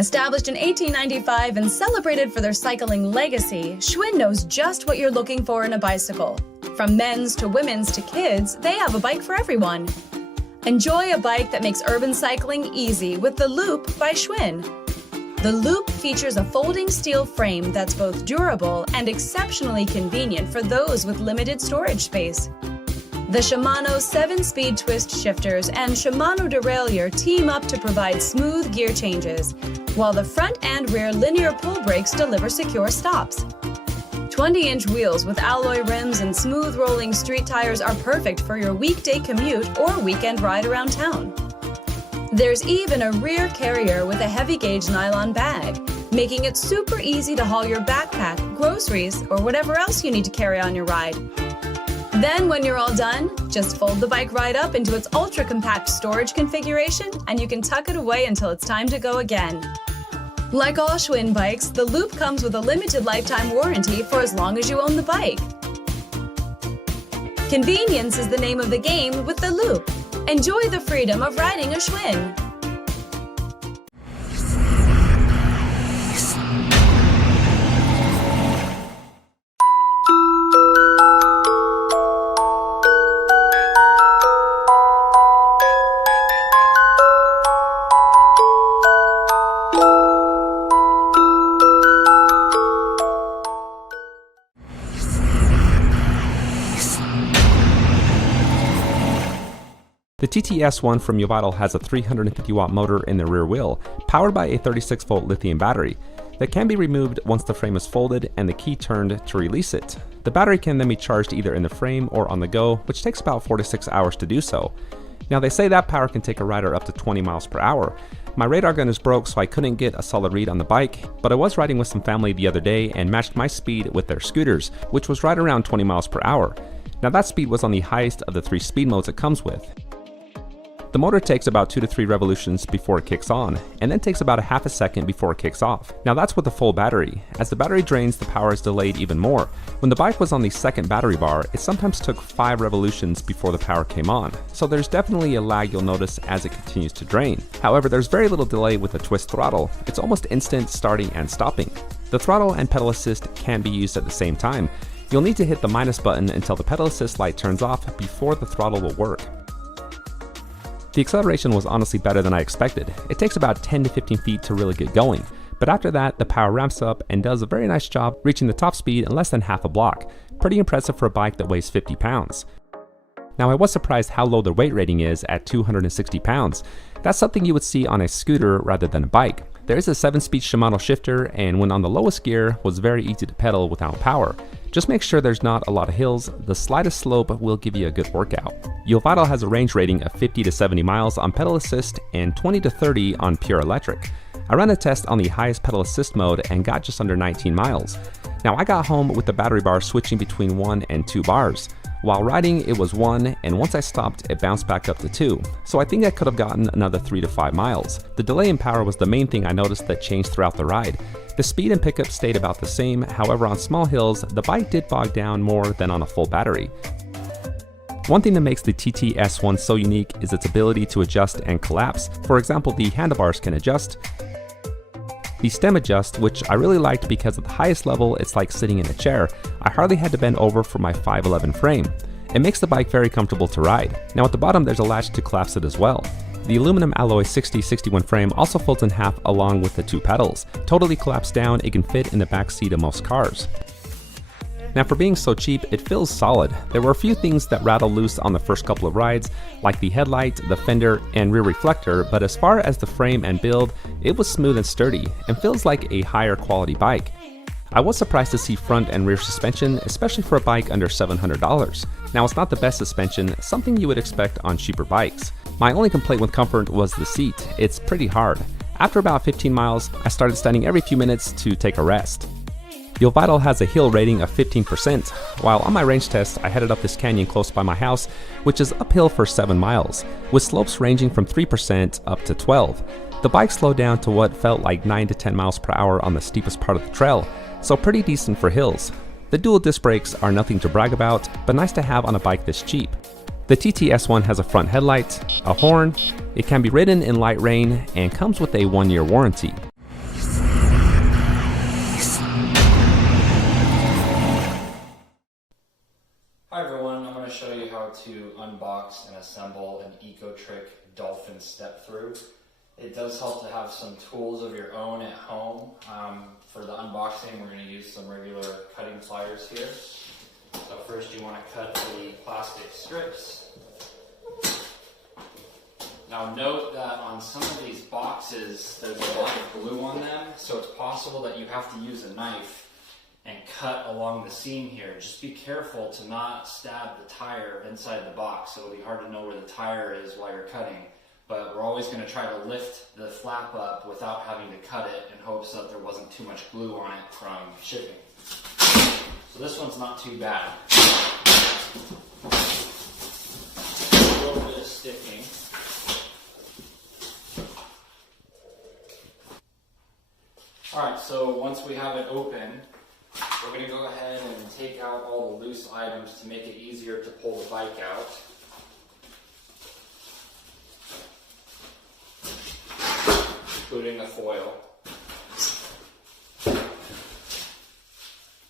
Established in 1895 and celebrated for their cycling legacy, Schwinn knows just what you're looking for in a bicycle. From men's to women's to kids, they have a bike for everyone. Enjoy a bike that makes urban cycling easy with the Loop by Schwinn. The Loop features a folding steel frame that's both durable and exceptionally convenient for those with limited storage space. The Shimano 7-speed twist shifters and Shimano derailleur team up to provide smooth gear changes, while the front and rear linear pull brakes deliver secure stops. 20-inch wheels with alloy rims and smooth rolling street tires are perfect for your weekday commute or weekend ride around town. There's even a rear carrier with a heavy-gauge nylon bag, making it super easy to haul your backpack, groceries, or whatever else you need to carry on your ride. Then when you're all done, just fold the bike right up into its ultra-compact storage configuration and you can tuck it away until it's time to go again. Like all Schwinn bikes, the Loop comes with a limited lifetime warranty for as long as you own the bike. Convenience is the name of the game with the Loop. Enjoy the freedom of riding a Schwinn. The TTS1 from VITILAN has a 350 watt motor in the rear wheel, powered by a 36 volt lithium battery, that can be removed once the frame is folded and the key turned to release it. The battery can then be charged either in the frame or on the go, which takes about 4 to 6 hours to do so. Now they say that power can take a rider up to 20 miles per hour. My radar gun is broke, so I couldn't get a solid read on the bike, but I was riding with some family the other day and matched my speed with their scooters, which was right around 20 miles per hour. Now that speed was on the highest of the 3 speed modes it comes with. The motor takes about 2 to 3 revolutions before it kicks on, and then takes about a half a second before it kicks off. Now that's with the full battery. As the battery drains, the power is delayed even more. When the bike was on the second battery bar, it sometimes took 5 revolutions before the power came on, so there's definitely a lag you'll notice as it continues to drain. However, there's very little delay with the twist throttle. It's almost instant starting and stopping. The throttle and pedal assist can be used at the same time. You'll need to hit the minus button until the pedal assist light turns off before the throttle will work. The acceleration was honestly better than I expected. It takes about 10 to 15 feet to really get going, but after that the power ramps up and does a very nice job reaching the top speed in less than half a block. Pretty impressive for a bike that weighs 50 pounds. Now I was surprised how low their weight rating is at 260 pounds. That's something you would see on a scooter rather than a bike. There is a 7-speed Shimano shifter, and when on the lowest gear was very easy to pedal without power. Just make sure there's not a lot of hills. The slightest slope will give you a good workout. VITILAN has a range rating of 50 to 70 miles on pedal assist and 20 to 30 on pure electric. I ran a test on the highest pedal assist mode and got just under 19 miles. Now I got home with the battery bar switching between 1 and 2 bars. While riding it was 1, and once I stopped it bounced back up to 2, so I think I could have gotten another 3 to 5 miles. The delay in power was the main thing I noticed that changed throughout the ride. The speed and pickup stayed about the same, however on small hills the bike did bog down more than on a full battery. One thing that makes the TTS1 so unique is its ability to adjust and collapse. For example, the handlebars can adjust. The stem adjusts, which I really liked because at the highest level it's like sitting in a chair. I hardly had to bend over for my 5'11" frame. It makes the bike very comfortable to ride. Now at the bottom there's a latch to collapse it as well. The aluminum alloy 6061 frame also folds in half along with the 2 pedals. Totally collapsed down, it can fit in the back seat of most cars. Now for being so cheap, it feels solid. There were a few things that rattled loose on the first couple of rides, like the headlight, the fender, and rear reflector, but as far as the frame and build, it was smooth and sturdy, and feels like a higher quality bike. I was surprised to see front and rear suspension, especially for a bike under $700. Now it's not the best suspension, something you would expect on cheaper bikes. My only complaint with comfort was the seat. It's pretty hard. After about 15 miles, I started standing every few minutes to take a rest. VITILAN has a hill rating of 15%. While on my range test, I headed up this canyon close by my house, which is uphill for 7 miles, with slopes ranging from 3% up to 12%. The bike slowed down to what felt like 9 to 10 miles per hour on the steepest part of the trail, so pretty decent for hills. The dual disc brakes are nothing to brag about, but nice to have on a bike this cheap. The TTS1 has a front headlight, a horn, it can be ridden in light rain, and comes with a 1-year warranty. assemble an ECOTRIC dolphin step through. It does help to have some tools of your own at home. For the unboxing, we're going to use some regular cutting pliers here. So first you want to cut the plastic strips. Now note that on some of these boxes there's a lot of glue on them, so it's possible that you have to use a knife and cut along the seam here. Just be careful to not stab the tire inside the box. It'll be hard to know where the tire is while you're cutting, but we're always going to try to lift the flap up without having to cut it in hopes that there wasn't too much glue on it from shipping. So this one's not too bad. A little bit of sticking. Alright, so once we have it open, we're going to go ahead and take out all the loose items to make it easier to pull the bike out. Including the foil.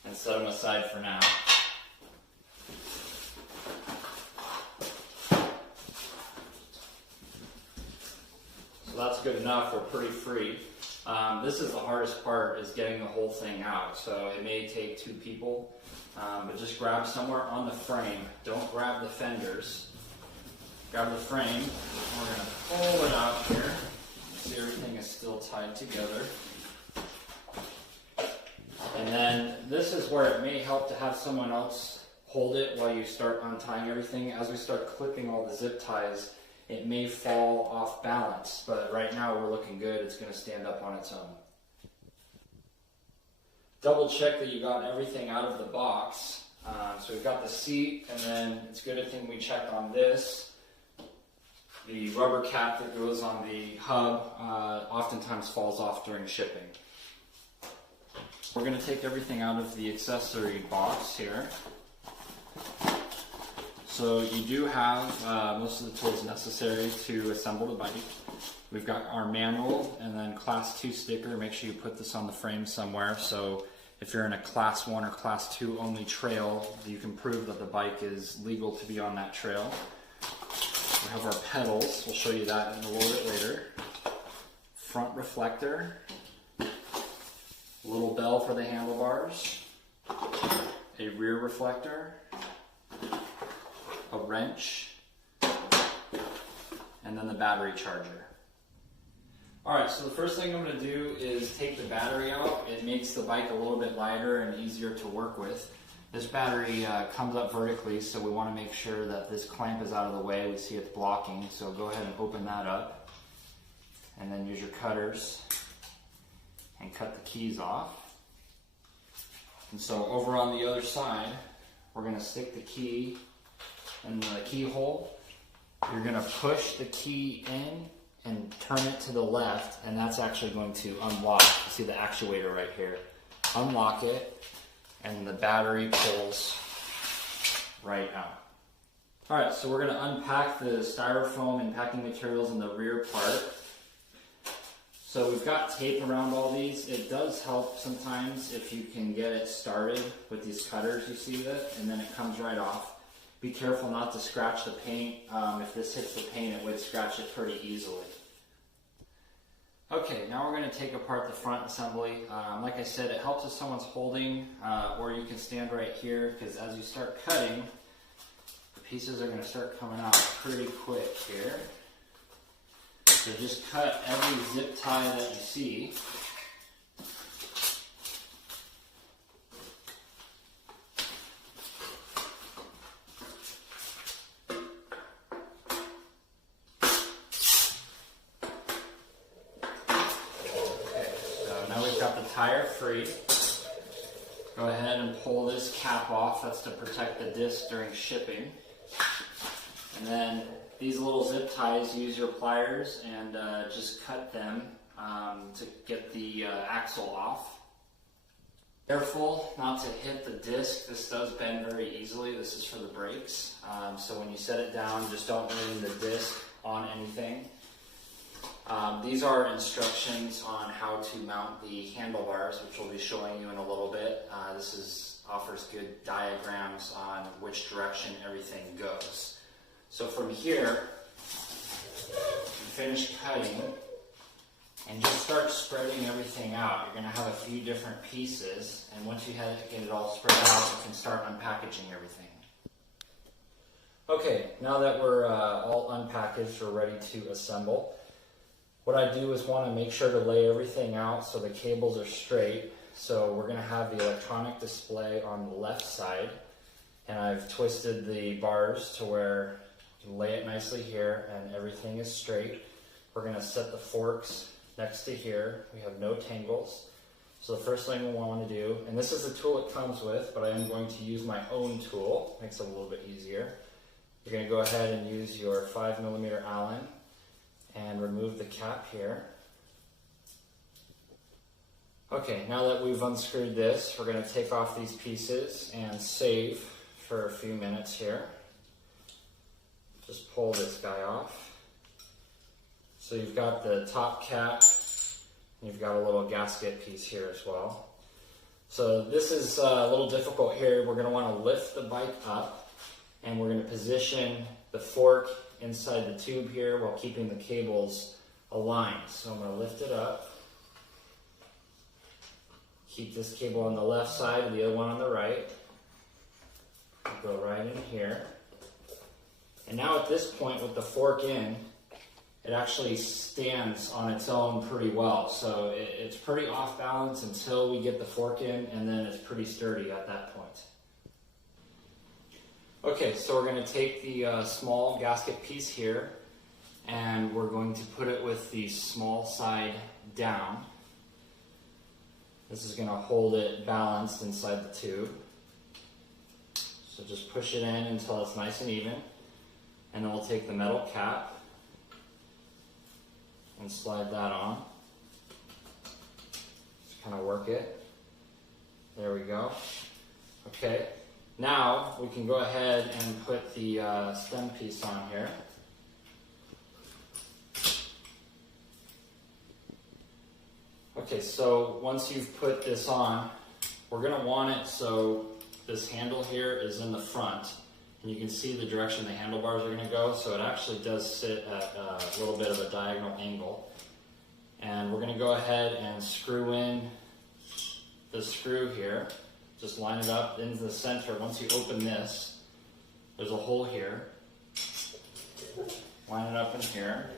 And set them aside for now. So that's good enough, we're pretty free. This is the hardest part, is getting the whole thing out. So it may take 2 people, but just grab somewhere on the frame. Don't grab the fenders. Grab the frame. We're going to pull it out here. See, everything is still tied together. And then this is where it may help to have someone else hold it while you start untying everything. As we start clipping all the zip ties, it may fall off balance, but right now we're looking good. It's going to stand up on its own. Double check that you got everything out of the box. So we've got the seat, and then it's a good thing we checked on this. The rubber cap that goes on the hub oftentimes falls off during shipping. We're going to take everything out of the accessory box here. So you do have most of the tools necessary to assemble the bike. We've got our manual and then class 2 sticker. Make sure you put this on the frame somewhere, so if you're in a class 1 or class 2 only trail, you can prove that the bike is legal to be on that trail. We have our pedals. We'll show you that in a little bit later. Front reflector. A little bell for the handlebars. A rear reflector. A wrench. And then the battery charger. Alright, so the first thing I'm going to do is take the battery out. It makes the bike a little bit lighter and easier to work with. This battery comes up vertically, so we want to make sure that this clamp is out of the way. We see it's blocking, so go ahead and open that up. And then use your cutters and cut the keys off. And so over on the other side, we're going to stick the key in the keyhole. You're going to push the key in and turn it to the left, and that's actually going to unlock. You see the actuator right here. Unlock it, and the battery pulls right out. Alright, so we're going to unpack the styrofoam and packing materials in the rear part. So we've got tape around all these. It does help sometimes if you can get it started with these cutters, you see that, and then it comes right off. Be careful not to scratch the paint. If this hits the paint, it would scratch it pretty easily. Okay, now we're going to take apart the front assembly. Like I said, it helps if someone's holding, or you can stand right here, because as you start cutting, the pieces are going to start coming out pretty quick here. So just cut every zip tie that you see. Got the tire free. Go ahead and pull this cap off. That's to protect the disc during shipping. And then these little zip ties, use your pliers and just cut them to get the axle off. Careful not to hit the disc. This does bend very easily. This is for the brakes. So when you set it down, just don't lean the disc on anything. These are instructions on how to mount the handlebars, which we'll be showing you in a little bit. This offers good diagrams on which direction everything goes. So from here, you finish cutting and just start spreading everything out. You're going to have a few different pieces, and once you get it all spread out, you can start unpackaging everything. Okay, now that we're all unpackaged, we're ready to assemble. What I do is want to make sure to lay everything out so the cables are straight. So we're going to have the electronic display on the left side, and I've twisted the bars to where you can lay it nicely here and everything is straight. We're going to set the forks next to here. We have no tangles. So the first thing we want to do, and this is the tool it comes with, but I am going to use my own tool. Makes it a little bit easier. You're going to go ahead and use your 5mm Allen and remove the cap here. Okay, now that we've unscrewed this, we're going to take off these pieces and save for a few minutes here. Just pull this guy off. So you've got the top cap, and you've got a little gasket piece here as well. So this is a little difficult here. We're going to want to lift the bike up, and we're going to position the fork inside the tube here while keeping the cables aligned. So I'm going to lift it up. Keep this cable on the left side and the other one on the right. Go right in here. And now at this point with the fork in, it actually stands on its own pretty well. So it's pretty off balance until we get the fork in, and then it's pretty sturdy at that point. Okay, so we're going to take the small gasket piece here, and we're going to put it with the small side down. This is going to hold it balanced inside the tube. So just push it in until it's nice and even, and then we'll take the metal cap and slide that on. Just kind of work it. There we go. Okay. Now we can go ahead and put the stem piece on here. Okay, so once you've put this on, we're going to want it so this handle here is in the front, and you can see the direction the handlebars are going to go, so it actually does sit at a little bit of a diagonal angle. And we're going to go ahead and screw in the screw here. Just line it up into the center. Once you open this, there's a hole here. Line it up in here.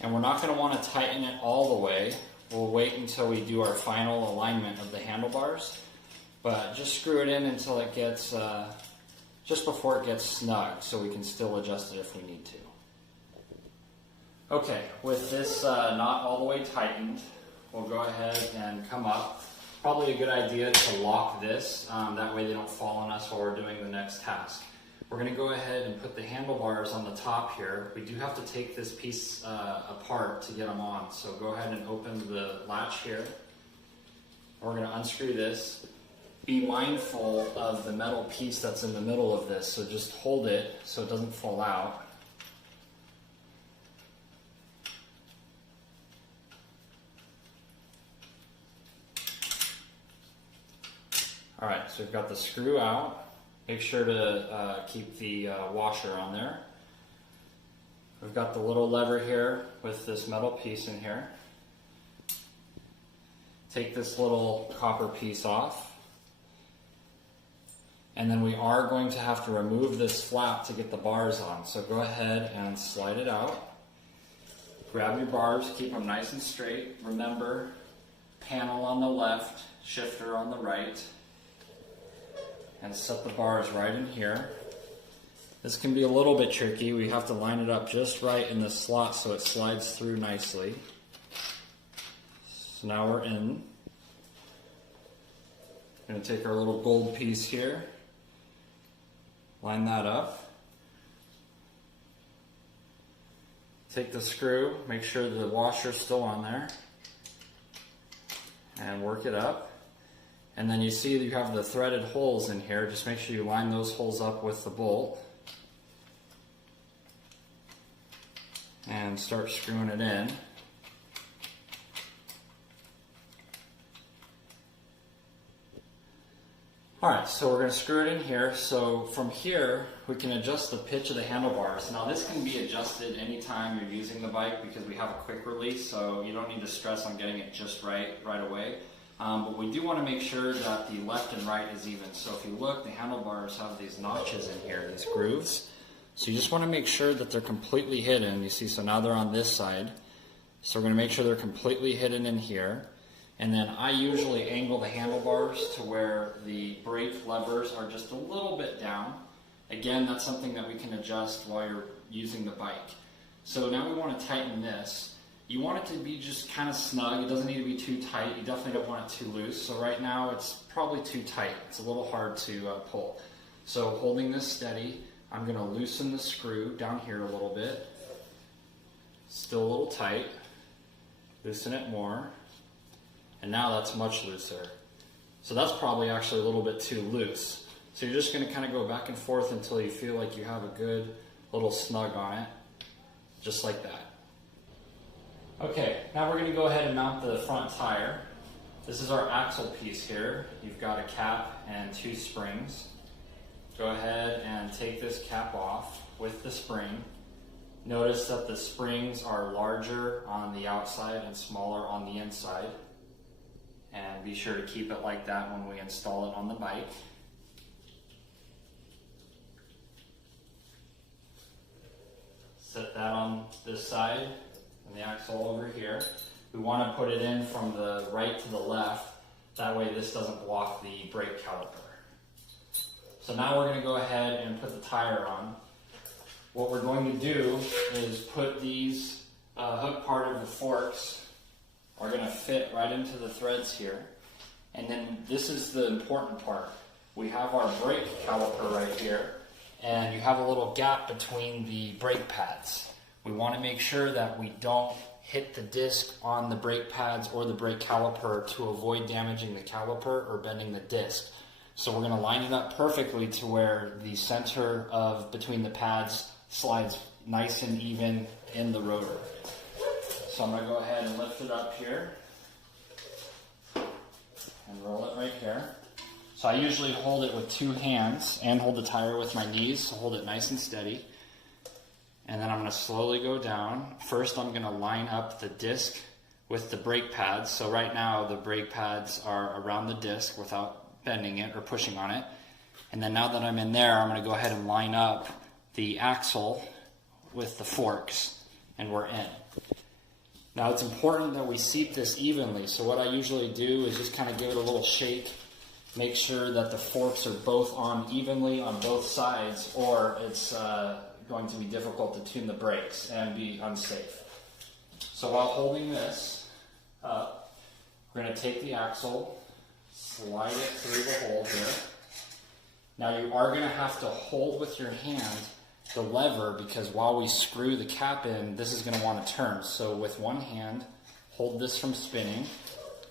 And we're not going to want to tighten it all the way. We'll wait until we do our final alignment of the handlebars. But just screw it in until it gets, just before it gets snug, so we can still adjust it if we need to. Okay, with this not all the way tightened, we'll go ahead and come up. Probably a good idea to lock this, that way they don't fall on us while we're doing the next task. We're going to go ahead and put the handlebars on the top here. We do have to take this piece apart to get them on, so go ahead and open the latch here. We're going to unscrew this. Be mindful of the metal piece that's in the middle of this, so just hold it so it doesn't fall out. Alright, so we've got the screw out. Make sure to keep the washer on there. We've got the little lever here with this metal piece in here. Take this little copper piece off. And then we are going to have to remove this flap to get the bars on. So go ahead and slide it out. Grab your bars, keep them nice and straight. Remember, panel on the left, shifter on the right. And set the bars right in here. This can be a little bit tricky. We have to line it up just right in the slot so it slides through nicely. So now we're in. We're going to take our little gold piece here, line that up. Take the screw, make sure the washer's still on there, and work it up. And then you see that you have the threaded holes in here. Just make sure you line those holes up with the bolt. And start screwing it in. Alright, so we're going to screw it in here. So from here, we can adjust the pitch of the handlebars. Now this can be adjusted anytime you're using the bike because we have a quick release, so you don't need to stress on getting it just right away. But we do want to make sure that the left and right is even. So if you look, the handlebars have these notches in here, these grooves. So you just want to make sure that they're completely hidden. You see, so now they're on this side. So we're going to make sure they're completely hidden in here. And then I usually angle the handlebars to where the brake levers are just a little bit down. Again, that's something that we can adjust while you're using the bike. So now we want to tighten this. You want it to be just kind of snug. It doesn't need to be too tight. You definitely don't want it too loose. So right now it's probably too tight. It's a little hard to pull. So holding this steady, I'm going to loosen the screw down here a little bit. Still a little tight. Loosen it more. And now that's much looser. So that's probably actually a little bit too loose. So you're just going to kind of go back and forth until you feel like you have a good little snug on it. Just like that. Okay, now we're going to go ahead and mount the front tire. This is our axle piece here. You've got a cap and 2 springs. Go ahead and take this cap off with the spring. Notice that the springs are larger on the outside and smaller on the inside. And be sure to keep it like that when we install it on the bike. Set that on this side and the axle over here. We want to put it in from the right to the left. That way this doesn't block the brake caliper. So now we're going to go ahead and put the tire on. What we're going to do is put these hook part of the forks are going to fit right into the threads here. And then this is the important part. We have our brake caliper right here, and you have a little gap between the brake pads. We want to make sure that we don't hit the disc on the brake pads or the brake caliper to avoid damaging the caliper or bending the disc. So we're going to line it up perfectly to where the center of between the pads slides nice and even in the rotor. So I'm going to go ahead and lift it up here and roll it right here. So I usually hold it with 2 hands and hold the tire with my knees, so hold it nice and steady. And then I'm going to slowly go down. First I'm going to line up the disc with the brake pads. So right now the brake pads are around the disc without bending it or pushing on it. And then now that I'm in there, I'm going to go ahead and line up the axle with the forks, and we're in. Now it's important that we seat this evenly, so what I usually do is just kind of give it a little shake, make sure that the forks are both on evenly on both sides, or it's going to be difficult to tune the brakes and be unsafe. So while holding this up, we're going to take the axle, slide it through the hole here. Now you are going to have to hold with your hand the lever, because while we screw the cap in, this is going to want to turn. So with one hand, hold this from spinning,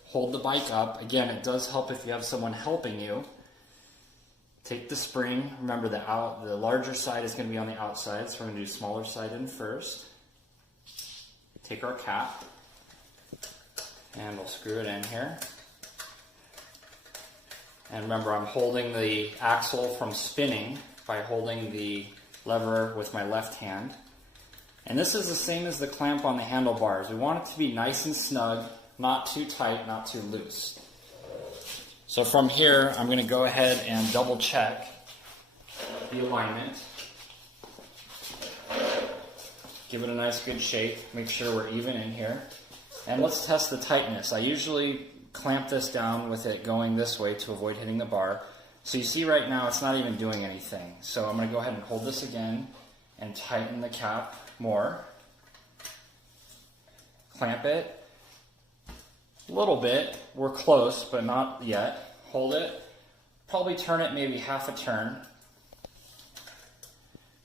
hold the bike up. Again, it does help if you have someone helping you. Take the spring. Remember the larger side is going to be on the outside, so we're going to do smaller side in first. Take our cap, and we'll screw it in here. And remember, I'm holding the axle from spinning by holding the lever with my left hand. And this is the same as the clamp on the handlebars. We want it to be nice and snug, not too tight, not too loose. So from here, I'm going to go ahead and double check the alignment. Give it a nice good shake, make sure we're even in here. And let's test the tightness. I usually clamp this down with it going this way to avoid hitting the bar. So you see right now it's not even doing anything. So I'm going to go ahead and hold this again and tighten the cap more. Clamp it. A little bit. We're close, but not yet. Hold it. Probably turn it maybe half a turn.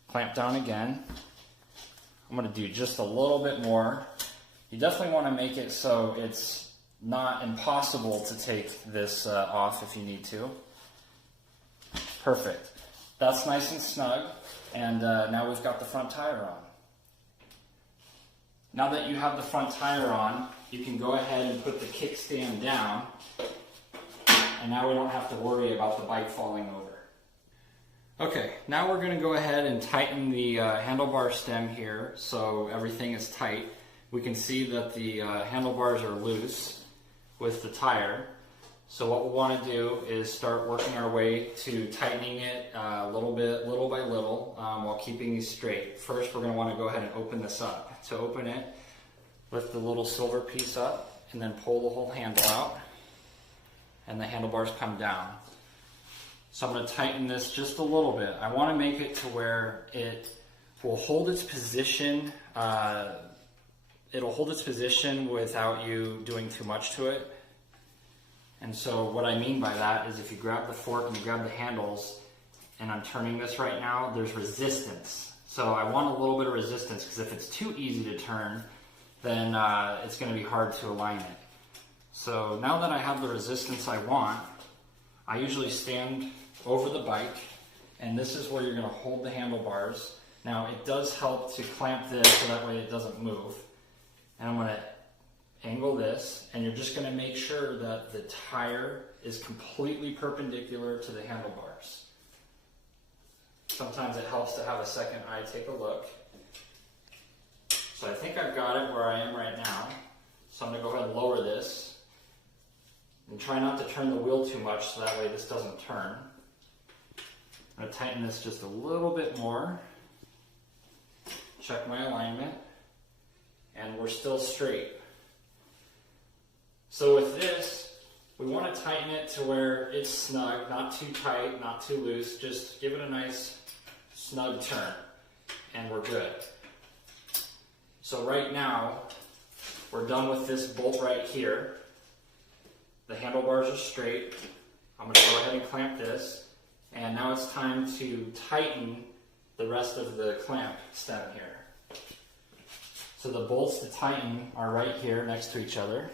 Clamp down again. I'm going to do just a little bit more. You definitely want to make it so it's not impossible to take this off if you need to. Perfect. That's nice and snug, and now we've got the front tire on. Now that you have the front tire on, you can go ahead and put the kickstand down and now we don't have to worry about the bike falling over. Okay, now we're going to go ahead and tighten the handlebar stem here so everything is tight. We can see that the handlebars are loose with the tire. So what we want to do is start working our way to tightening it little by little, while keeping these straight. First, we're going to want to go ahead and open this up. To open it, lift the little silver piece up and then pull the whole handle out, and the handlebars come down. So I'm going to tighten this just a little bit. I want to make it to where it will hold its position. It'll hold its position without you doing too much to it. And so what I mean by that is if you grab the fork and you grab the handles, and I'm turning this right now, there's resistance. So I want a little bit of resistance, because if it's too easy to turn, then it's going to be hard to align it. So now that I have the resistance I want, I usually stand over the bike, and this is where you're going to hold the handlebars. Now it does help to clamp this so that way it doesn't move. And I'm going to angle this, and you're just going to make sure that the tire is completely perpendicular to the handlebars. Sometimes it helps to have a second eye take a look. So I think I've got it where I am right now. So I'm going to go ahead and lower this. And try not to turn the wheel too much so that way this doesn't turn. I'm going to tighten this just a little bit more. Check my alignment. And we're still straight. So with this, we want to tighten it to where it's snug, not too tight, not too loose. Just give it a nice snug turn, and we're good. So right now, we're done with this bolt right here. The handlebars are straight. I'm going to go ahead and clamp this, and now it's time to tighten the rest of the clamp stem here. So the bolts to tighten are right here next to each other.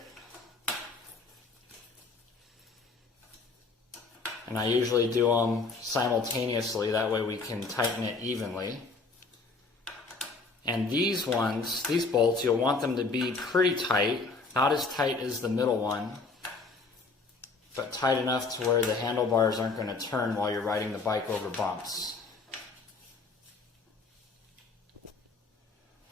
And I usually do them simultaneously, that way we can tighten it evenly. And these ones, these bolts, you'll want them to be pretty tight, not as tight as the middle one, but tight enough to where the handlebars aren't going to turn while you're riding the bike over bumps.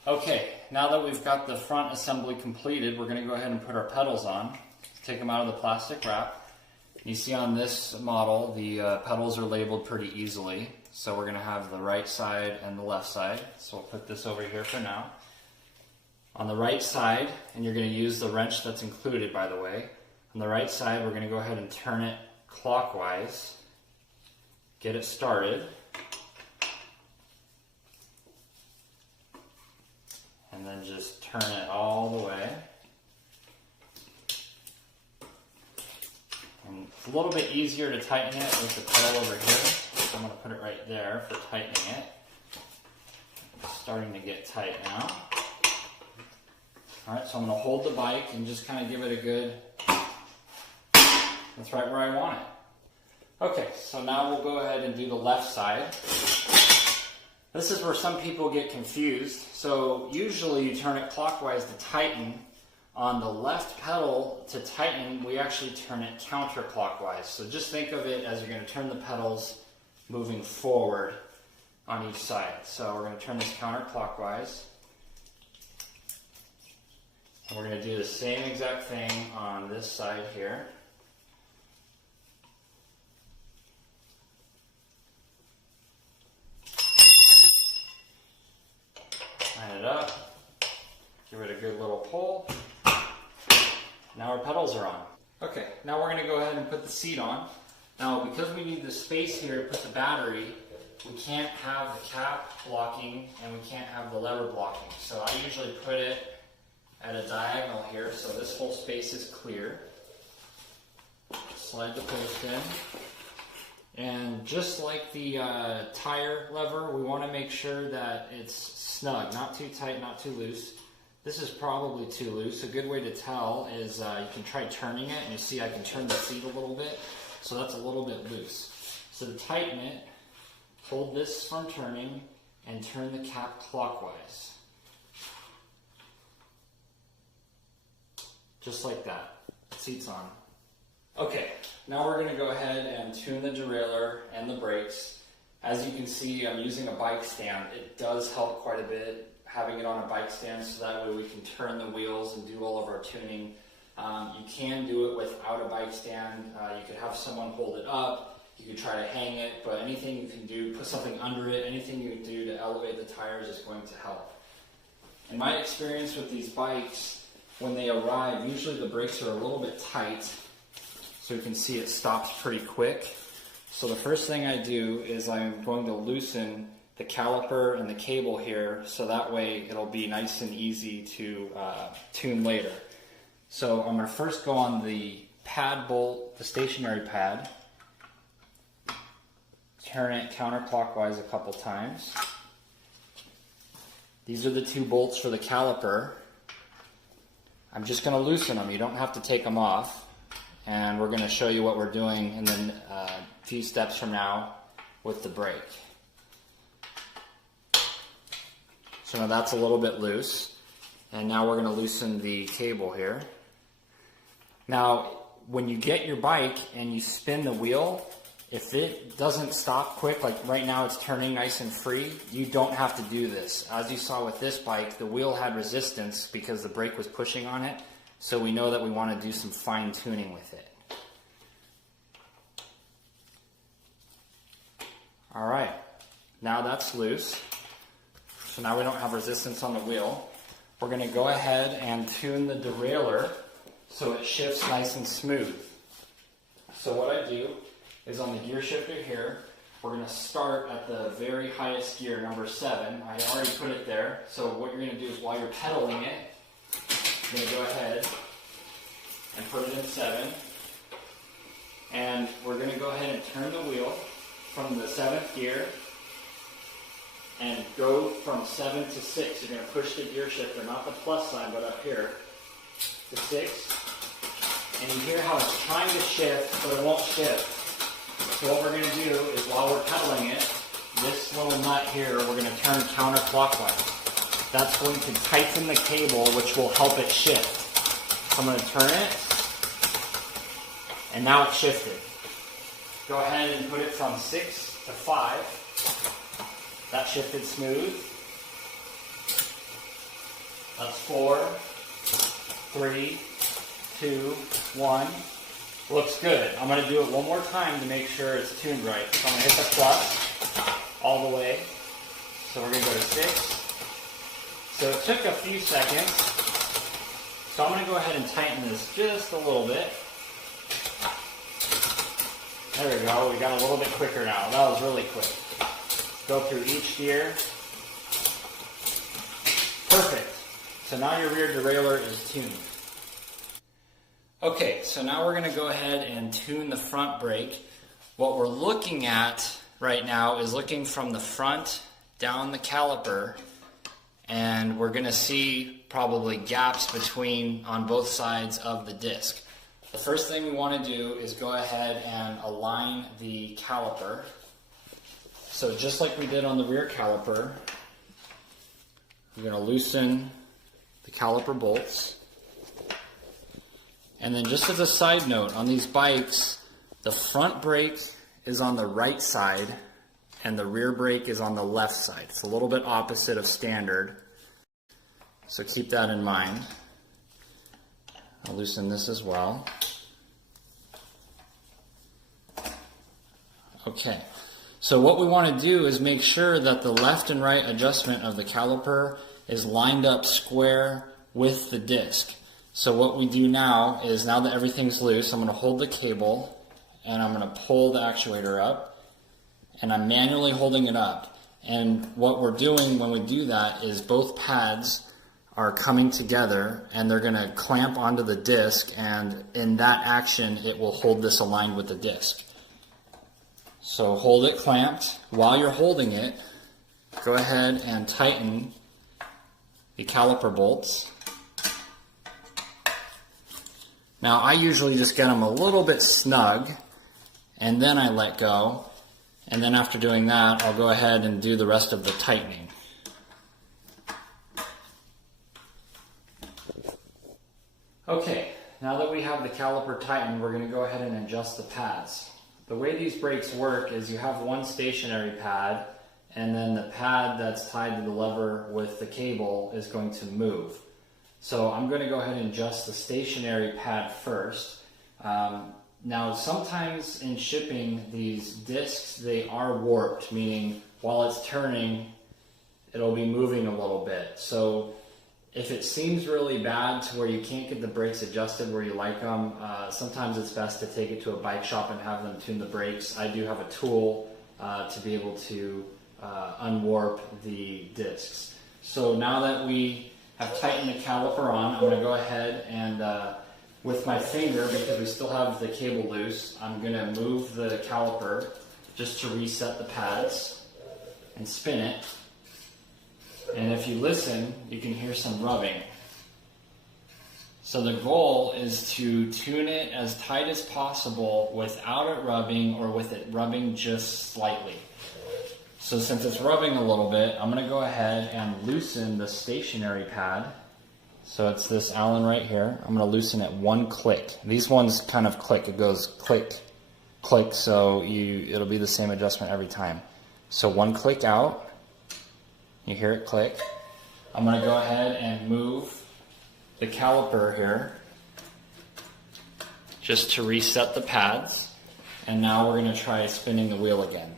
Okay, now that we've got the front assembly completed, we're going to go ahead and put our pedals on. Take them out of the plastic wrap. You see on this model, the pedals are labeled pretty easily. So we're going to have the right side and the left side. So we'll put this over here for now. On the right side, and you're going to use the wrench that's included, by the way. On the right side, we're going to go ahead and turn it clockwise. Get it started. And then just turn it all the way. And it's a little bit easier to tighten it with the pedal over here. So I'm going to put it right there for tightening it. It's starting to get tight now. Alright, so I'm going to hold the bike and just kind of give it a good... That's right where I want it. Okay, so now we'll go ahead and do the left side. This is where some people get confused. So usually you turn it clockwise to tighten. On the left pedal to tighten, we actually turn it counterclockwise. So just think of it as you're going to turn the pedals moving forward on each side. So we're going to turn this counterclockwise. And we're going to do the same exact thing on this side here. Line it up. Give it a good little pull. Now our pedals are on. Okay, now we're going to go ahead and put the seat on. Now, because we need the space here to put the battery, we can't have the cap blocking and we can't have the lever blocking. So I usually put it at a diagonal here so this whole space is clear. Slide the post in. And just like the tire lever, we want to make sure that it's snug, not too tight, not too loose. This is probably too loose. A good way to tell is you can try turning it, and you see I can turn the seat a little bit, so that's a little bit loose. So to tighten it, hold this from turning and turn the cap clockwise. Just like that. Seat's on. Okay, now we're going to go ahead and tune the derailleur and the brakes. As you can see, I'm using a bike stand. It does help quite a bit having it on a bike stand, so that way we can turn the wheels and do all of our tuning. You can do it without a bike stand. You could have someone hold it up. You could try to hang it, but anything you can do, put something under it, anything you can do to elevate the tires is going to help. In my experience with these bikes, when they arrive, usually the brakes are a little bit tight, so you can see it stops pretty quick. So the first thing I do is I'm going to loosen the caliper and the cable here, so that way it'll be nice and easy to tune later. So I'm going to first go on the pad bolt, the stationary pad, turn it counterclockwise a couple times. These are the two bolts for the caliper. I'm just going to loosen them. You don't have to take them off. And we're going to show you what we're doing in the few steps from now with the brake. So now that's a little bit loose. And now we're going to loosen the cable here. Now, when you get your bike and you spin the wheel, if it doesn't stop quick, like right now it's turning nice and free, you don't have to do this. As you saw with this bike, the wheel had resistance because the brake was pushing on it, so we know that we want to do some fine tuning with it. Alright, now that's loose, so now we don't have resistance on the wheel. We're going to go ahead and tune the derailleur so it shifts nice and smooth. So what I do is on the gear shifter here, we're going to start at the very highest gear, number 7. I already put it there, so what you're going to do is while you're pedaling it, you're going to go ahead and put it in 7. And we're going to go ahead and turn the wheel from the 7th gear and go from 7 to 6. You're going to push the gear shifter, not the plus sign, but up here, to 6. And you hear how it's trying to shift, but it won't shift. So what we're going to do is while we're pedaling it, this little nut here, we're going to turn counterclockwise. That's going to tighten the cable, which will help it shift. So I'm going to turn it, and now it's shifted. Go ahead and put it from 6 to 5. That shifted smooth. That's 4, 3, 2, 1. Looks good. I'm going to do it one more time to make sure it's tuned right. So I'm going to hit the plus all the way. So we're going to go to 6. So it took a few seconds. So I'm going to go ahead and tighten this just a little bit. There we go. We got a little bit quicker now. That was really quick. Go through each gear. Perfect. So now your rear derailleur is tuned. Okay, so now we're going to go ahead and tune the front brake. What we're looking at right now is looking from the front down the caliper, and we're going to see probably gaps between on both sides of the disc. The first thing we want to do is go ahead and align the caliper. So just like we did on the rear caliper, we're going to loosen the caliper bolts. And then just as a side note, on these bikes, the front brake is on the right side and the rear brake is on the left side. It's a little bit opposite of standard, so keep that in mind. I'll loosen this as well. Okay, so what we want to do is make sure that the left and right adjustment of the caliper is lined up square with the disc. So what we do now is, now that everything's loose, I'm going to hold the cable and I'm going to pull the actuator up, and I'm manually holding it up. And what we're doing when we do that is both pads are coming together and they're going to clamp onto the disc, and in that action it will hold this aligned with the disc. So hold it clamped. While you're holding it, go ahead and tighten the caliper bolts. Now I usually just get them a little bit snug and then I let go, and then after doing that I'll go ahead and do the rest of the tightening. Okay, now that we have the caliper tightened, we're going to go ahead and adjust the pads. The way these brakes work is you have one stationary pad, and then the pad that's tied to the lever with the cable is going to move. So I'm going to go ahead and adjust the stationary pad first. Now sometimes in shipping, these discs, they are warped, meaning while it's turning, it'll be moving a little bit. So if it seems really bad to where you can't get the brakes adjusted where you like them, sometimes it's best to take it to a bike shop and have them tune the brakes. I do have a tool to be able to unwarp the discs. So now that we have tightened the caliper on, I'm going to go ahead and with my finger, because we still have the cable loose, I'm going to move the caliper just to reset the pads and spin it. And if you listen, you can hear some rubbing. So the goal is to tune it as tight as possible without it rubbing or with it rubbing just slightly. So since it's rubbing a little bit, I'm going to go ahead and loosen the stationary pad. So it's this Allen right here. I'm going to loosen it one click. These ones kind of click. It goes click, click, so it'll be the same adjustment every time. So one click out. You hear it click. I'm going to go ahead and move the caliper here just to reset the pads. And now we're going to try spinning the wheel again.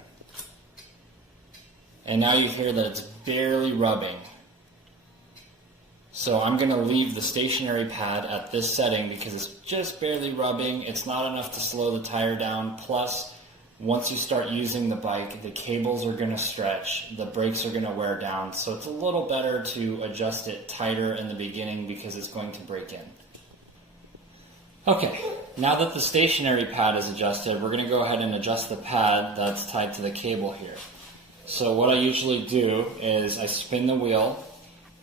And now you hear that it's barely rubbing. So I'm going to leave the stationary pad at this setting because it's just barely rubbing. It's not enough to slow the tire down. Plus, once you start using the bike, the cables are going to stretch, the brakes are going to wear down. So it's a little better to adjust it tighter in the beginning because it's going to break in. Okay, now that the stationary pad is adjusted, we're going to go ahead and adjust the pad that's tied to the cable here. So what I usually do is I spin the wheel,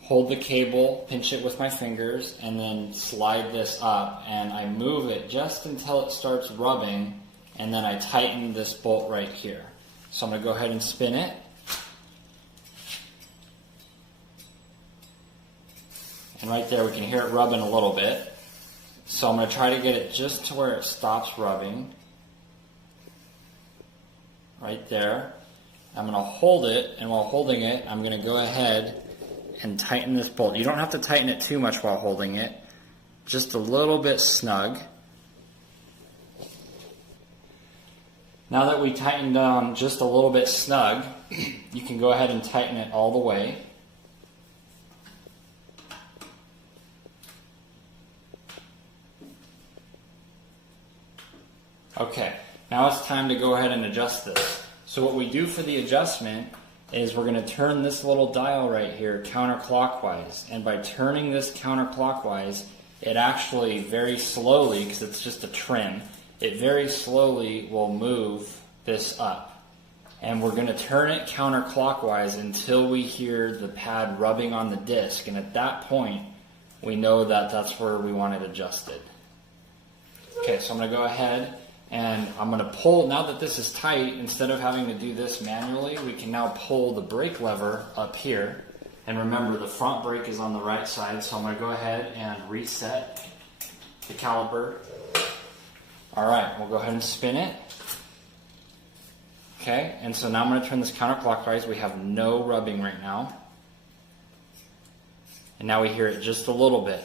hold the cable, pinch it with my fingers, and then slide this up, and I move it just until it starts rubbing, and then I tighten this bolt right here. So I'm going to go ahead and spin it. And right there we can hear it rubbing a little bit. So I'm going to try to get it just to where it stops rubbing. Right there. I'm going to hold it, and while holding it, I'm going to go ahead and tighten this bolt. You don't have to tighten it too much while holding it, just a little bit snug. Now that we tightened down just a little bit snug, you can go ahead and tighten it all the way. Okay, now it's time to go ahead and adjust this. So what we do for the adjustment is we're going to turn this little dial right here counterclockwise. And by turning this counterclockwise, it actually very slowly, because it's just a trim, it very slowly will move this up. And we're going to turn it counterclockwise until we hear the pad rubbing on the disc. And at that point, we know that that's where we want it adjusted. Okay, so I'm going to go ahead and I'm going to pull. Now that this is tight, instead of having to do this manually, we can now pull the brake lever up here. And remember, the front brake is on the right side, so I'm going to go ahead and reset the caliper. Alright, we'll go ahead and spin it. Okay, and so now I'm going to turn this counterclockwise. We have no rubbing right now. And now we hear it just a little bit.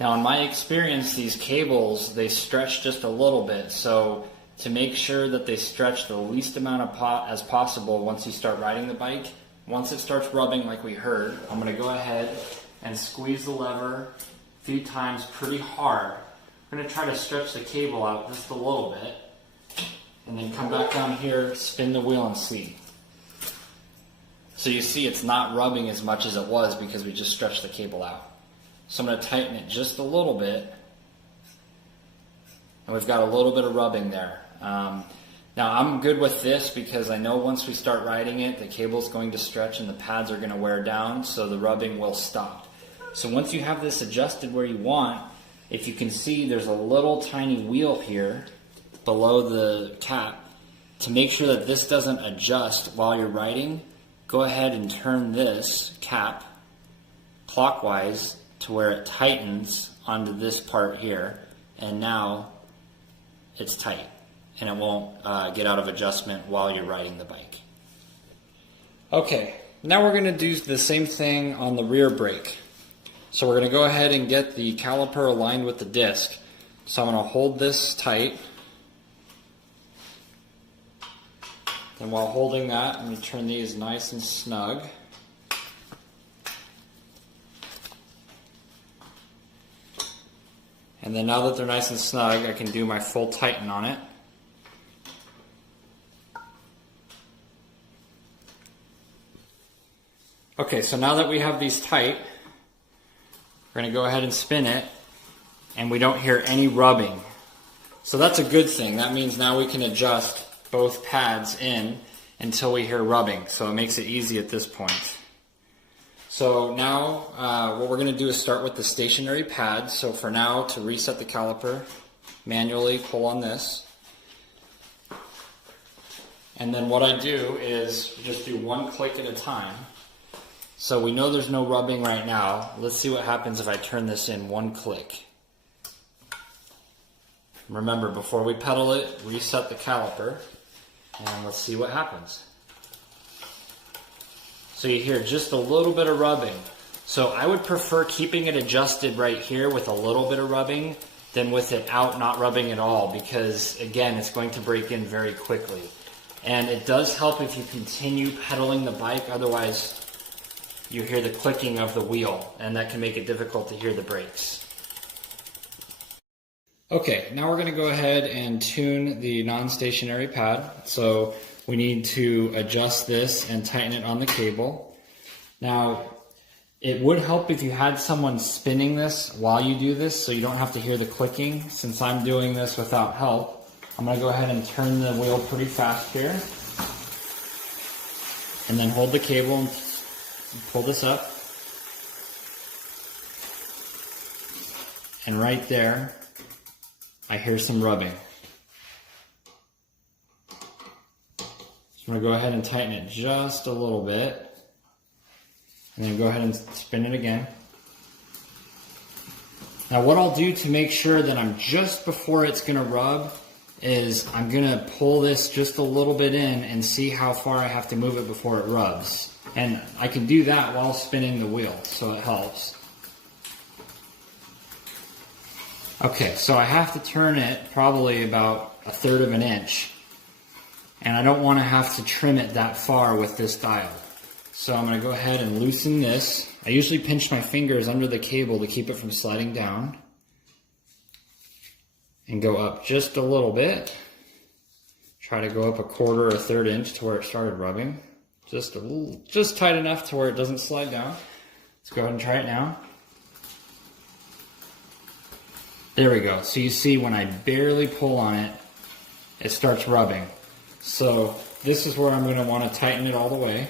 Now, in my experience, these cables, they stretch just a little bit. So to make sure that they stretch the least amount as possible once you start riding the bike, once it starts rubbing like we heard, I'm going to go ahead and squeeze the lever a few times pretty hard. I'm going to try to stretch the cable out just a little bit, and then come back down here, spin the wheel, and see. So you see it's not rubbing as much as it was because we just stretched the cable out. So I'm going to tighten it just a little bit, and we've got a little bit of rubbing there. Now I'm good with this because I know once we start riding it, the cable's going to stretch and the pads are going to wear down, so the rubbing will stop. So once you have this adjusted where you want, if you can see, there's a little tiny wheel here below the cap. To make sure that this doesn't adjust while you're riding, go ahead and turn this cap clockwise to where it tightens onto this part here. and now it's tight and it won't get out of adjustment while you're riding the bike. Okay, now we're going to do the same thing on the rear brake. So we're going to go ahead and get the caliper aligned with the disc. So I'm going to hold this tight. And while holding that, I'm going to turn these nice and snug. And then now that they're nice and snug, I can do my full tighten on it. Okay, so now that we have these tight, we're going to go ahead and spin it, and we don't hear any rubbing. So that's a good thing. That means now we can adjust both pads in until we hear rubbing. So it makes it easy at this point. So now what we're going to do is start with the stationary pad. So for now, to reset the caliper, manually pull on this. And then what I do is just do one click at a time. So we know there's no rubbing right now. Let's see what happens if I turn this in one click. Remember, before we pedal it, reset the caliper, and let's see what happens. So you hear just a little bit of rubbing. So I would prefer keeping it adjusted right here with a little bit of rubbing than with it out not rubbing at all, because again, it's going to break in very quickly. And it does help if you continue pedaling the bike, otherwise you hear the clicking of the wheel, and that can make it difficult to hear the brakes. Okay, now we're going to go ahead and tune the non-stationary pad. So we need to adjust this and tighten it on the cable. Now, it would help if you had someone spinning this while you do this, so you don't have to hear the clicking. Since I'm doing this without help, I'm going to go ahead and turn the wheel pretty fast here, and then hold the cable and pull this up, and right there I hear some rubbing. So I'm going to go ahead and tighten it just a little bit, and then go ahead and spin it again. Now what I'll do to make sure that I'm just before it's going to rub is I'm going to pull this just a little bit in and see how far I have to move it before it rubs. And I can do that while spinning the wheel, so it helps. Okay, so I have to turn it probably about 1/3 of an inch. And I don't want to have to trim it that far with this dial. So I'm going to go ahead and loosen this. I usually pinch my fingers under the cable to keep it from sliding down. And go up just a little bit. Try to go up 1/4 or 1/3 inch to where it started rubbing. Just tight enough to where it doesn't slide down. Let's go ahead and try it now. There we go. So you see when I barely pull on it, it starts rubbing. So this is where I'm going to want to tighten it all the way.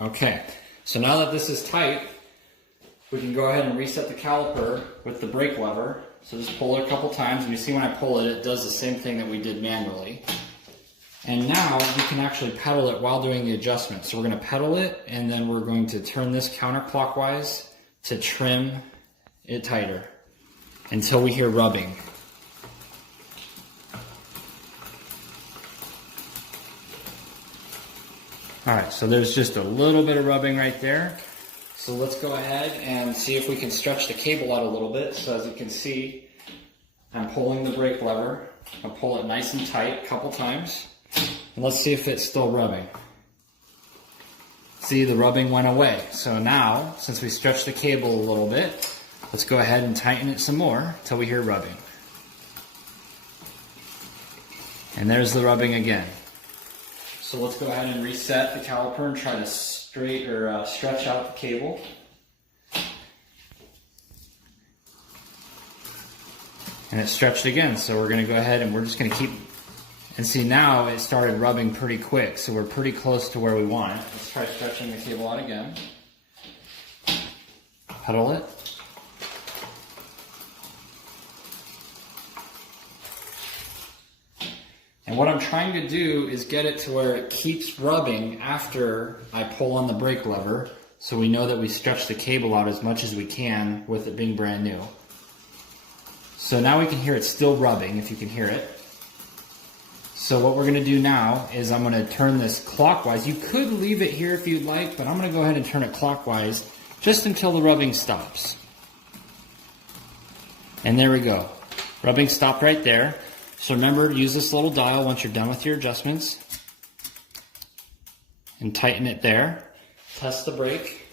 Okay, so now that this is tight, we can go ahead and reset the caliper with the brake lever. So just pull it a couple times, and you see when I pull it, it does the same thing that we did manually. And now you can actually pedal it while doing the adjustment. So we're going to pedal it, and then we're going to turn this counterclockwise to trim it tighter until we hear rubbing. Alright, so there's just a little bit of rubbing right there. So let's go ahead and see if we can stretch the cable out a little bit. So as you can see, I'm pulling the brake lever. I'll pull it nice and tight a couple times. And let's see if it's still rubbing. See, the rubbing went away. So now, since we stretched the cable a little bit, let's go ahead and tighten it some more until we hear rubbing. And there's the rubbing again. So let's go ahead and reset the caliper and try to stretch out the cable. And it stretched again, so we're going to go ahead and we're just going to keep, and see now it started rubbing pretty quick, so we're pretty close to where we want it. Let's try stretching the cable out again. Pedal it. And what I'm trying to do is get it to where it keeps rubbing after I pull on the brake lever, so we know that we stretch the cable out as much as we can with it being brand new. So now we can hear it still rubbing, if you can hear it. So what we're going to do now is I'm going to turn this clockwise. You could leave it here if you'd like, but I'm going to go ahead and turn it clockwise just until the rubbing stops. And there we go. Rubbing stopped right there. So remember, use this little dial once you're done with your adjustments. And tighten it there. Test the brake.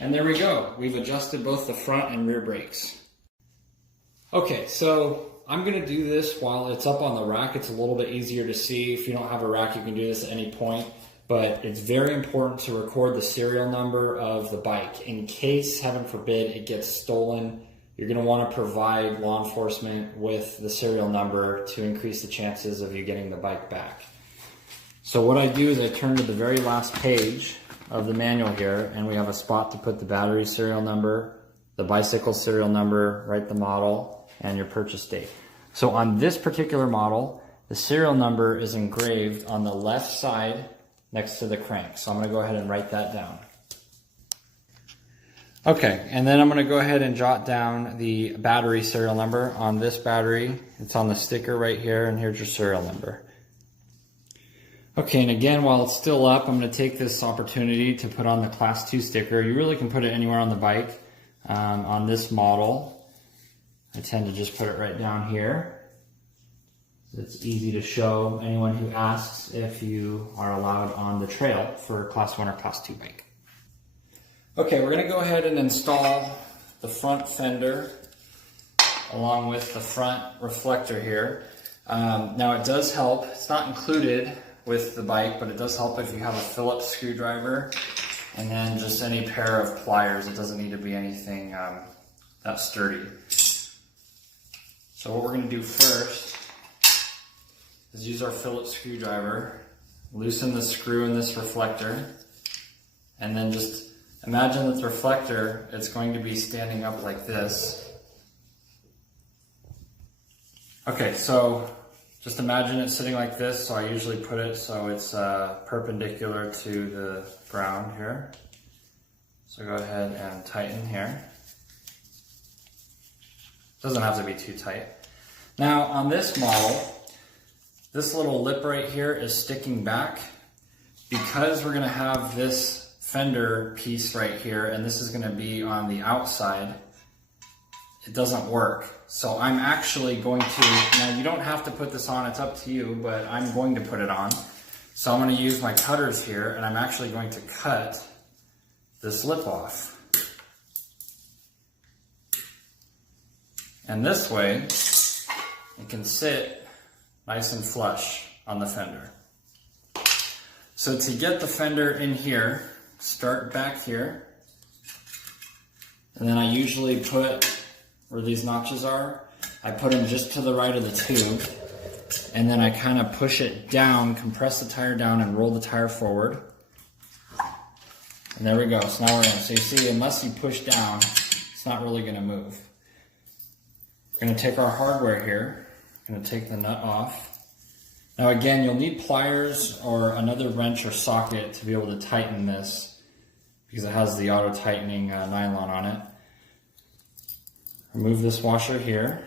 And there we go. We've adjusted both the front and rear brakes. Okay, so I'm going to do this while it's up on the rack. It's a little bit easier to see. If you don't have a rack, you can do this at any point. But it's very important to record the serial number of the bike. In case, heaven forbid, it gets stolen, you're going to want to provide law enforcement with the serial number to increase the chances of you getting the bike back. So what I do is I turn to the very last page of the manual here, and we have a spot to put the battery serial number, the bicycle serial number, write the model, and your purchase date. So on this particular model, the serial number is engraved on the left side next to the crank. So I'm going to go ahead and write that down. Okay, and then I'm going to go ahead and jot down the battery serial number on this battery. It's on the sticker right here, and here's your serial number. Okay, and again, while it's still up, I'm going to take this opportunity to put on the Class 2 sticker. You really can put it anywhere on the bike. On this model, I tend to just put it right down here. It's easy to show anyone who asks if you are allowed on the trail for a Class 1 or Class 2 bike. Okay, we're going to go ahead and install the front fender along with the front reflector here. Now it does help, it's not included with the bike, but it does help if you have a Phillips screwdriver and then just any pair of pliers. It doesn't need to be anything that sturdy. So what we're going to do first is use our Phillips screwdriver, loosen the screw in this reflector, and then just imagine that the reflector is going to be standing up like this. Okay, so just imagine it sitting like this. So I usually put it so it's perpendicular to the ground here. So go ahead and tighten here. Doesn't have to be too tight. Now on this model, this little lip right here is sticking back because we're going to have this fender piece right here, and this is going to be on the outside. It doesn't work. So I'm actually going to, now you don't have to put this on, it's up to you, but I'm going to put it on. So I'm going to use my cutters here, and I'm actually going to cut this lip off. And this way, it can sit nice and flush on the fender. So to get the fender in here, start back here, and then I usually put where these notches are, I put them just to the right of the tube, and then I kind of push it down, compress the tire down, and roll the tire forward. And there we go, so now we're in. So you see, unless you push down, it's not really going to move. We're going to take our hardware here, we're going to take the nut off. Now again, you'll need pliers or another wrench or socket to be able to tighten this because it has the auto tightening nylon on it. Remove this washer here.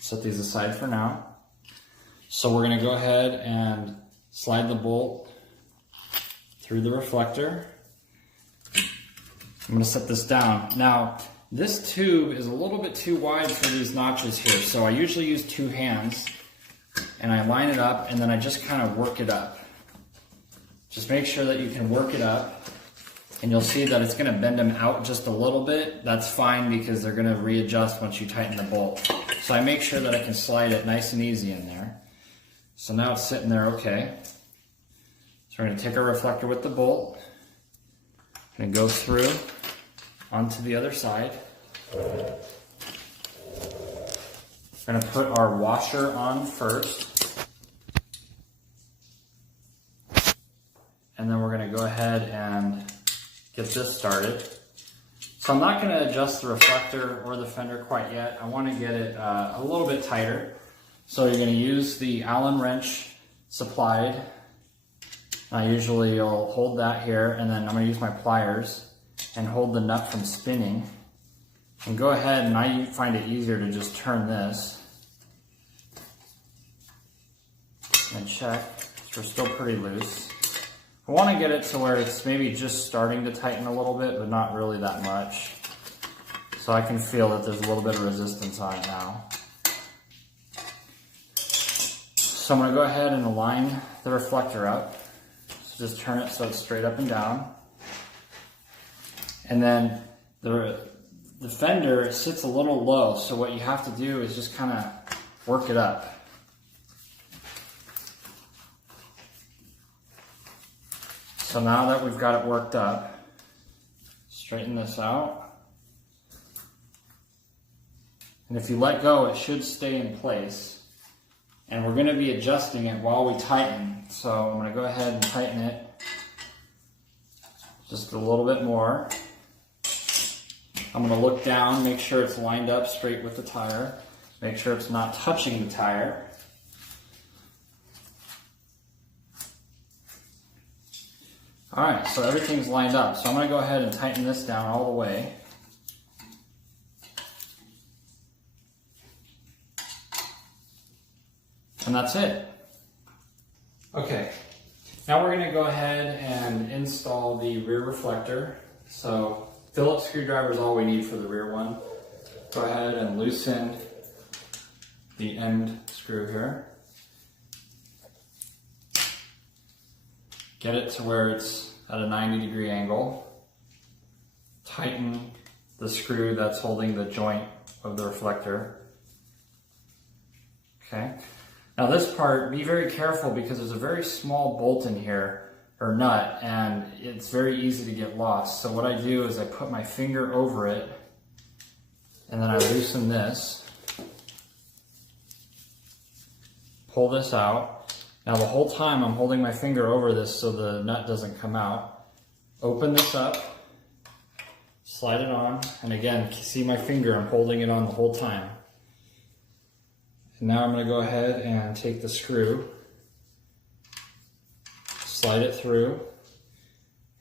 Set these aside for now. So we're going to go ahead and slide the bolt through the reflector. I'm going to set this down. Now, this tube is a little bit too wide for these notches here, so I usually use two hands, and I line it up, and then I just kind of work it up. Just make sure that you can work it up, and you'll see that it's going to bend them out just a little bit. That's fine because they're going to readjust once you tighten the bolt. So I make sure that I can slide it nice and easy in there. So now it's sitting there okay. So we're going to take our reflector with the bolt, and go through onto the other side. We're going to put our washer on first, and then we're going to go ahead and get this started. So I'm not going to adjust the reflector or the fender quite yet. I want to get it a little bit tighter. So you're going to use the Allen wrench supplied, I usually will hold that here, and then I'm going to use my pliers and hold the nut from spinning. And go ahead, and I find it easier to just turn this and check. We're still pretty loose. I want to get it to where it's maybe just starting to tighten a little bit, but not really that much. So I can feel that there's a little bit of resistance on it now. So I'm going to go ahead and align the reflector up. So just turn it so it's straight up and down. And then the fender sits a little low, so what you have to do is just kind of work it up. So now that we've got it worked up, straighten this out. And if you let go, it should stay in place. And we're going to be adjusting it while we tighten. So I'm going to go ahead and tighten it just a little bit more. I'm going to look down, make sure it's lined up straight with the tire. Make sure it's not touching the tire. Alright, so everything's lined up. So I'm going to go ahead and tighten this down all the way. And that's it. Okay, now we're going to go ahead and install the rear reflector. So Phillips screwdriver is all we need for the rear one. Go ahead and loosen the end screw here. Get it to where it's at a 90-degree angle. Tighten the screw that's holding the joint of the reflector. Okay. Now this part, be very careful because there's a very small bolt in here, or nut, and it's very easy to get lost. So what I do is I put my finger over it, and then I loosen this. Pull this out. Now the whole time I'm holding my finger over this so the nut doesn't come out. Open this up, slide it on, and again, see my finger, I'm holding it on the whole time. And now I'm going to go ahead and take the screw, slide it through,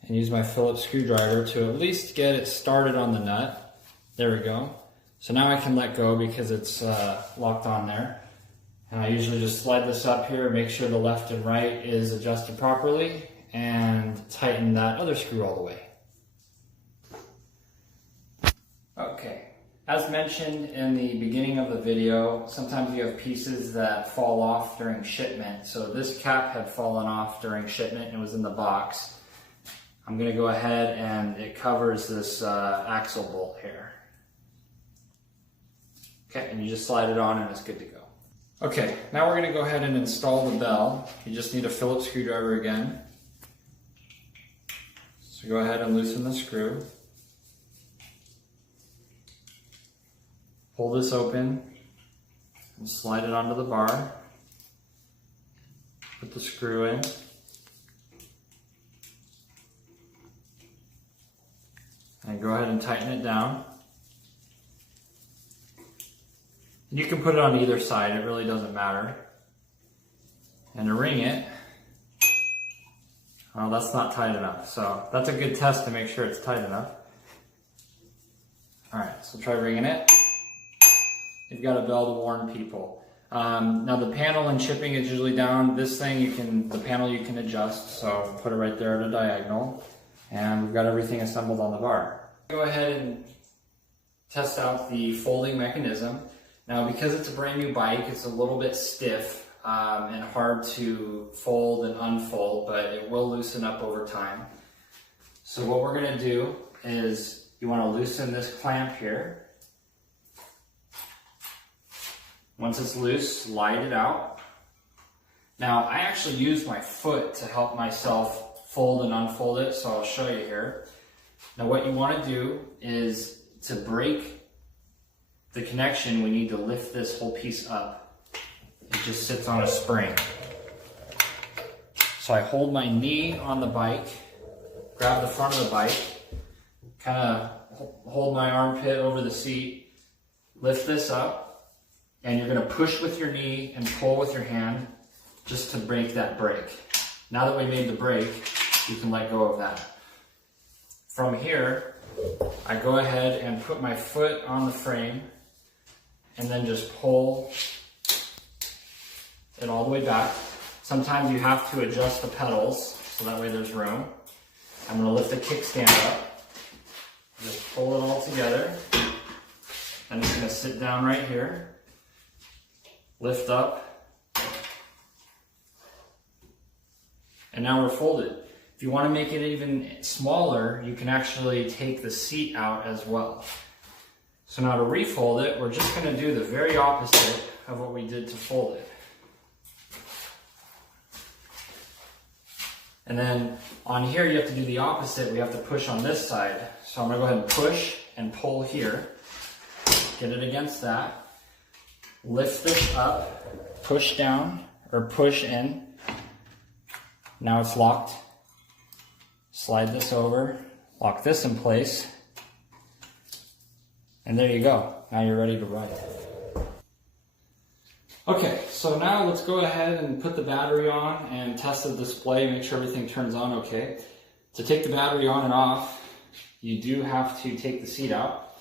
and use my Phillips screwdriver to at least get it started on the nut. There we go. So now I can let go because it's locked on there. And I usually just slide this up here, make sure the left and right is adjusted properly, and tighten that other screw all the way. Okay, as mentioned in the beginning of the video, sometimes you have pieces that fall off during shipment. So this cap had fallen off during shipment and it was in the box. I'm going to go ahead and it covers this axle bolt here. Okay, and you just slide it on and it's good to go. Okay, now we're going to go ahead and install the bell. You just need a Phillips screwdriver again. So go ahead and loosen the screw. Pull this open and slide it onto the bar. Put the screw in. And go ahead and tighten it down. You can put it on either side, it really doesn't matter. And to ring it, oh, that's not tight enough. So that's a good test to make sure it's tight enough. All right, so try ringing it. You've got a bell to warn people. Now the panel and shipping is usually down. This thing, the panel you can adjust. So put it right there at a diagonal. And we've got everything assembled on the bar. Go ahead and test out the folding mechanism. Now because it's a brand new bike, it's a little bit stiff and hard to fold and unfold, but it will loosen up over time. So what we're going to do is you want to loosen this clamp here. Once it's loose, slide it out. Now I actually use my foot to help myself fold and unfold it, so I'll show you here. Now what you want to do is to break the connection, we need to lift this whole piece up. It just sits on a spring. So I hold my knee on the bike, grab the front of the bike, kind of hold my armpit over the seat, lift this up, and you're going to push with your knee and pull with your hand just to break that break. Now that we made the brake, you can let go of that. From here, I go ahead and put my foot on the frame and then just pull it all the way back. Sometimes you have to adjust the pedals so that way there's room. I'm going to lift the kickstand up, just pull it all together. I'm just going to sit down right here, lift up, and now we're folded. If you want to make it even smaller, you can actually take the seat out as well. So now to refold it, we're just going to do the very opposite of what we did to fold it. And then on here, you have to do the opposite. We have to push on this side. So I'm going to go ahead and push and pull here. Get it against that. Lift this up, push down, or push in. Now it's locked. Slide this over, lock this in place, and there you go. Now you're ready to ride. Okay, so now let's go ahead and put the battery on and test the display, make sure everything turns on okay. To take the battery on and off, you do have to take the seat out.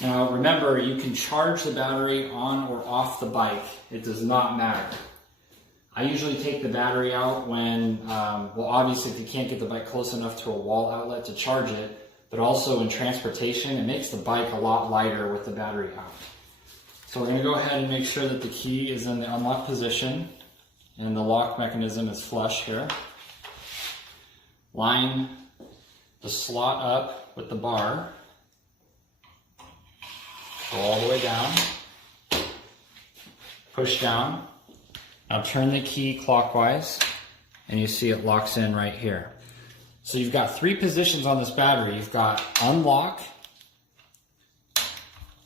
Now remember, you can charge the battery on or off the bike. It does not matter. I usually take the battery out when, well obviously if you can't get the bike close enough to a wall outlet to charge it, but also in transportation, it makes the bike a lot lighter with the battery out. So we're going to go ahead and make sure that the key is in the unlock position and the lock mechanism is flush here. Line the slot up with the bar. Go all the way down. Push down. Now turn the key clockwise and you see it locks in right here. So you've got three positions on this battery. You've got unlock,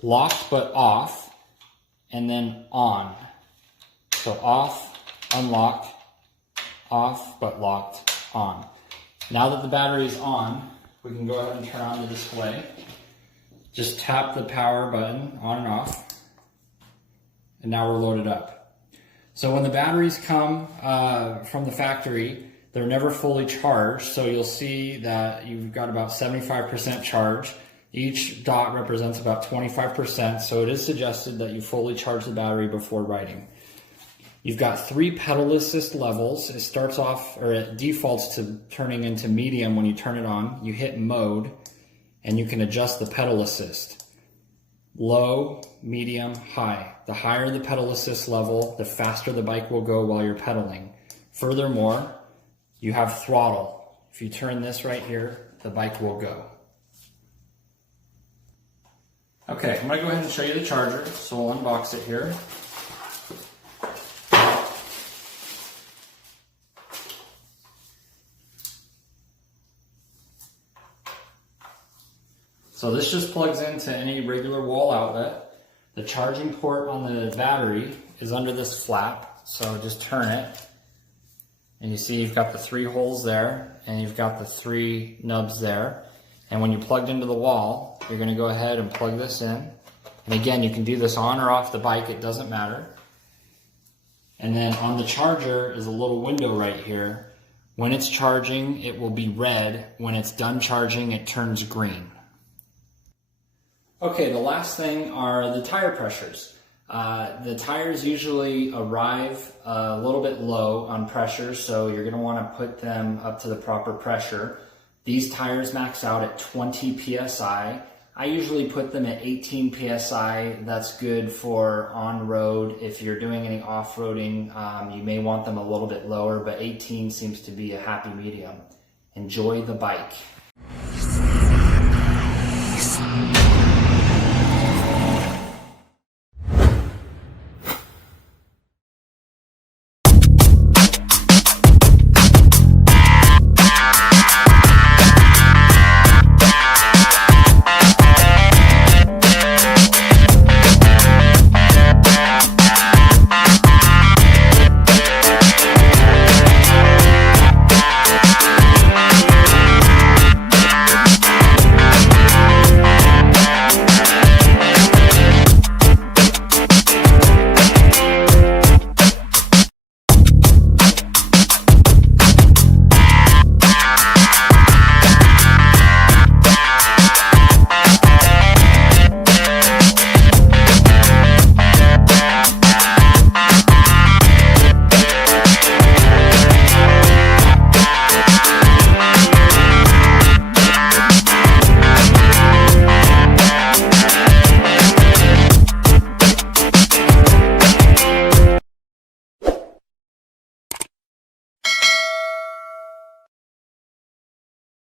locked but off, and then on. So off, unlock, off but locked, on. Now that the battery is on, we can go ahead and turn on the display. Just tap the power button on and off, and now we're loaded up. So when the batteries come from the factory, they're never fully charged. So you'll see that you've got about 75% charge. Each dot represents about 25%. So it is suggested that you fully charge the battery before riding. You've got 3 pedal assist levels. It starts off, or it defaults to turning into medium when you turn it on. You hit mode and you can adjust the pedal assist. Low, medium, high. The higher the pedal assist level, the faster the bike will go while you're pedaling. Furthermore, you have throttle. If you turn this right here, the bike will go. Okay, I'm going to go ahead and show you the charger. So we'll unbox it here. So this just plugs into any regular wall outlet. The charging port on the battery is under this flap, so just turn it. And you see you've got the 3 holes there, and you've got the 3 nubs there. And when you plugged into the wall, you're going to go ahead and plug this in. And again, you can do this on or off the bike, it doesn't matter. And then on the charger is a little window right here. When it's charging, it will be red. When it's done charging, it turns green. Okay, the last thing are the tire pressures. The tires usually arrive a little bit low on pressure, so you're going to want to put them up to the proper pressure. These tires max out at 20 psi. I usually put them at 18 psi. That's good for on-road. If you're doing any off-roading, you may want them a little bit lower, but 18 seems to be a happy medium. Enjoy the bike.